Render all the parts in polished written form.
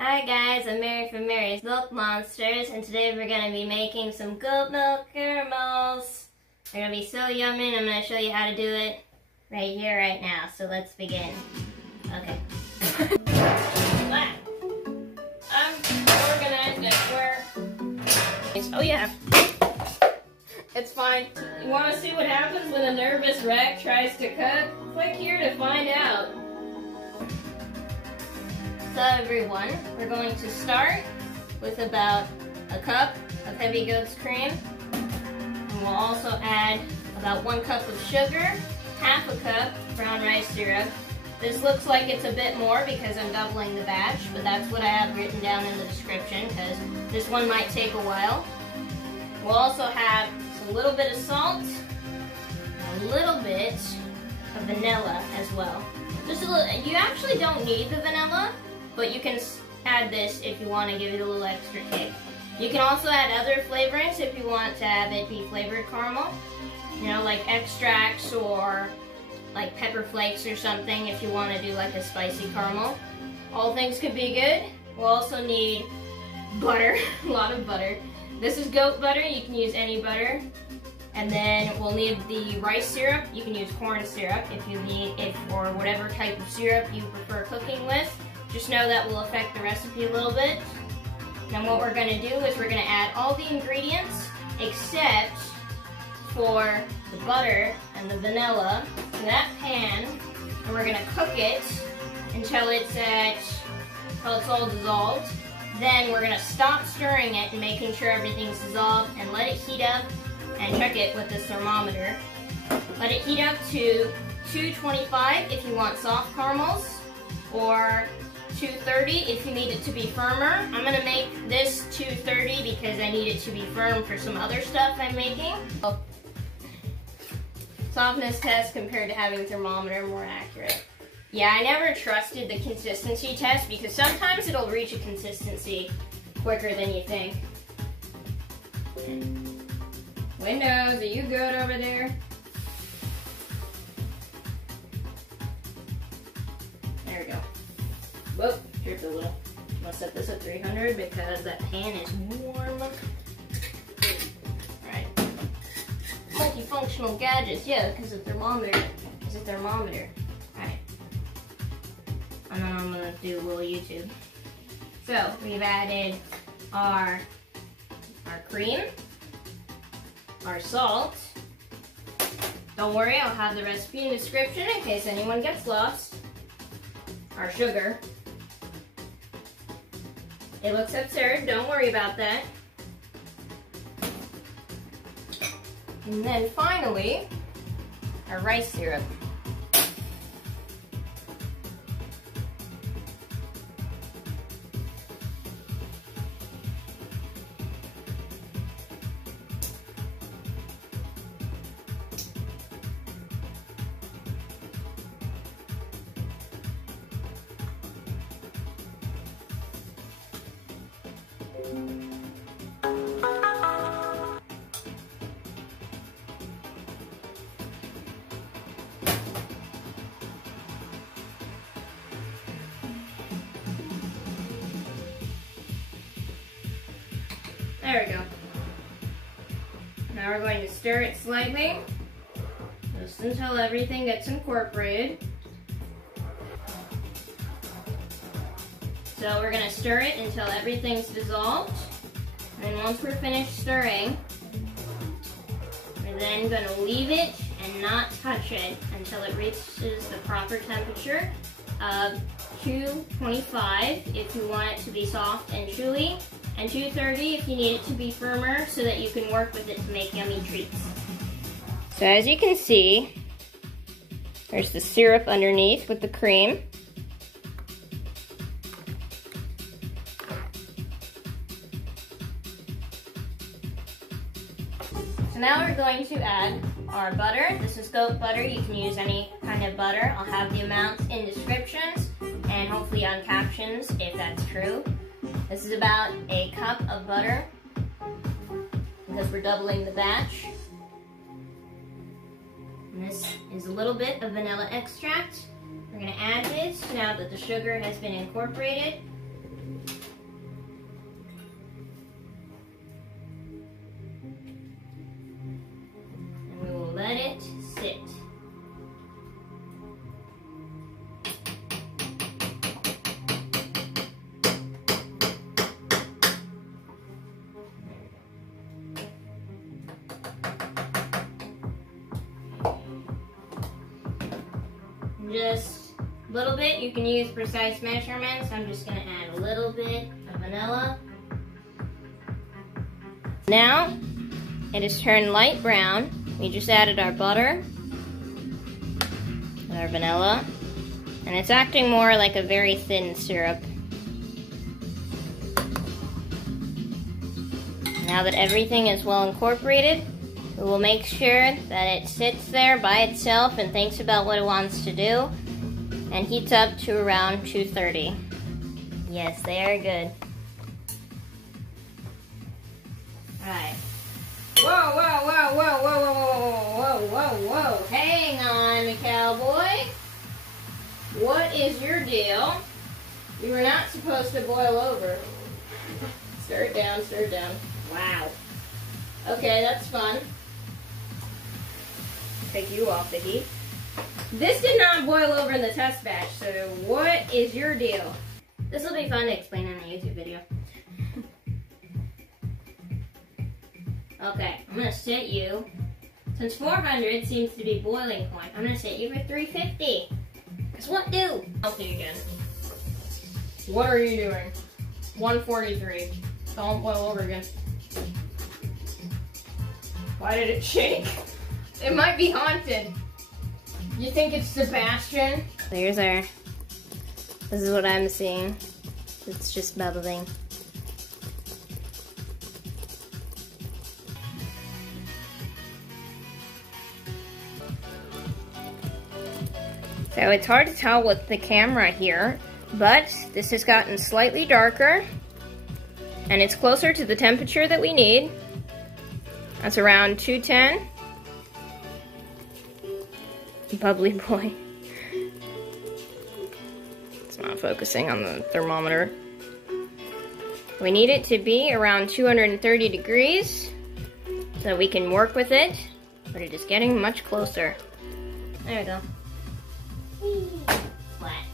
Hi guys, I'm Mary from Mary's Milk Monsters, and today we're going to be making some goat milk caramels. They're going to be so yummy, and I'm going to show you how to do it right here, right now. So let's begin. Okay. I'm organized at work. Oh yeah. It's fine. You want to see what happens when a nervous wreck tries to cook? Click here to find out. So everyone, we're going to start with about a cup of heavy goat's cream. And we'll also add about 1 cup of sugar, half a cup brown rice syrup. This looks like it's a bit more because I'm doubling the batch, but that's what I have written down in the description because this one might take a while. We'll also have a little bit of salt, a little bit of vanilla as well. Just a little. You actually don't need the vanilla, but you can add this if you want to give it a little extra kick. You can also add other flavorings if you want to have it be flavored caramel. You know, like extracts or like pepper flakes or something if you want to do like a spicy caramel. All things could be good. We'll also need butter, a lot of butter. This is goat butter, you can use any butter. And then we'll need the rice syrup. You can use corn syrup or whatever type of syrup you prefer cooking with. Just know that will affect the recipe a little bit. Now what we're going to do is we're going to add all the ingredients except for the butter and the vanilla to that pan, and we're going to cook it until it's all dissolved. Then we're going to stop stirring it and making sure everything's dissolved and let it heat up and check it with this thermometer. Let it heat up to 225 if you want soft caramels, or 230 if you need it to be firmer. I'm going to make this 230 because I need it to be firm for some other stuff I'm making. Softness test compared to having a thermometer more accurate. Yeah, I never trusted the consistency test because sometimes it'll reach a consistency quicker than you think. Windows, are you good over there? There we go. Whoop, dripped a little. I'm gonna set this at 300 because that pan is warm. Alright. Multifunctional gadgets, yeah, because the thermometer is a thermometer. Alright. And then I'm gonna do a little YouTube. So, we've added our cream, our salt. Don't worry, I'll have the recipe in the description in case anyone gets lost. Our sugar. It looks absurd, don't worry about that. And then finally, our rice syrup. There we go. Now we're going to stir it slightly, just until everything gets incorporated. So we're going to stir it until everything's dissolved. And once we're finished stirring, we're then going to leave it and not touch it until it reaches the proper temperature of 225 if you want it to be soft and chewy, and 230 if you need it to be firmer so that you can work with it to make yummy treats. So as you can see, there's the syrup underneath with the cream. So now we're going to add our butter. This is goat butter. You can use any kind of butter. I'll have the amounts in descriptions and hopefully on captions if that's true. This is about a cup of butter because we're doubling the batch. And this is a little bit of vanilla extract. We're going to add this now that the sugar has been incorporated. And we will let it sit. Just a little bit. You can use precise measurements. I'm just going to add a little bit of vanilla. Now it has turned light brown. We just added our butter and our vanilla, and it's acting more like a very thin syrup. Now that everything is well incorporated, we will make sure that it sits there by itself and thinks about what it wants to do, and heats up to around 230. Yes, they are good. Alright. Whoa, whoa, whoa, whoa, whoa, whoa, whoa, whoa, whoa, whoa. Hang on, cowboy. What is your deal? You were not supposed to boil over. Stir it down, stir it down. Wow. Okay, that's fun. Take you off the heat. This did not boil over in the test batch, so what is your deal? This will be fun to explain in a YouTube video. Okay, I'm gonna set you, since 400 seems to be boiling point, I'm gonna set you for 350. Cause what do? I'll see you again. What are you doing? 143. Don't boil over again. Why did it shake? It might be haunted. You think it's Sebastian? This is what I'm seeing. It's just bubbling. So it's hard to tell with the camera here, but this has gotten slightly darker, and it's closer to the temperature that we need. That's around 210. Bubbly boy. It's not focusing on the thermometer. We need it to be around 230 degrees so we can work with it, but it is getting much closer. There we go. Flat.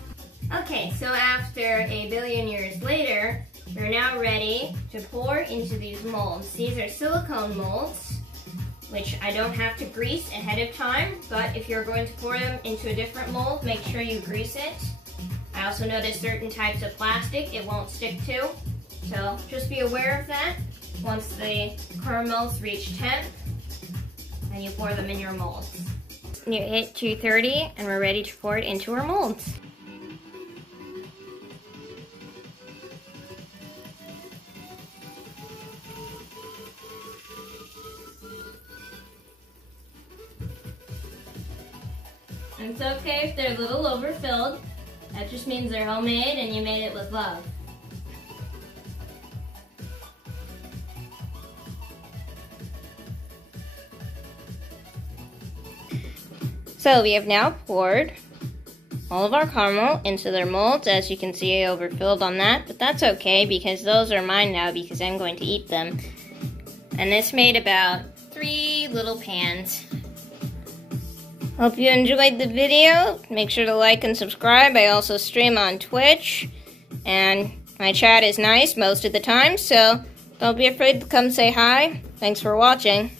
Okay, so after a billion years later, we're now ready to pour into these molds. These are silicone molds, which I don't have to grease ahead of time, but if you're going to pour them into a different mold, make sure you grease it. I also noticed certain types of plastic it won't stick to, so just be aware of that. Once the caramels reach temp, and you pour them in your molds. You hit 230 and we're ready to pour it into our molds. It's okay if they're a little overfilled. That just means they're homemade and you made it with love. So we have now poured all of our caramel into their molds. As you can see, I overfilled on that, but that's okay because those are mine now because I'm going to eat them. And this made about 3 little pans. Hope you enjoyed the video. Make sure to like and subscribe. I also stream on Twitch, and my chat is nice most of the time, so don't be afraid to come say hi. Thanks for watching.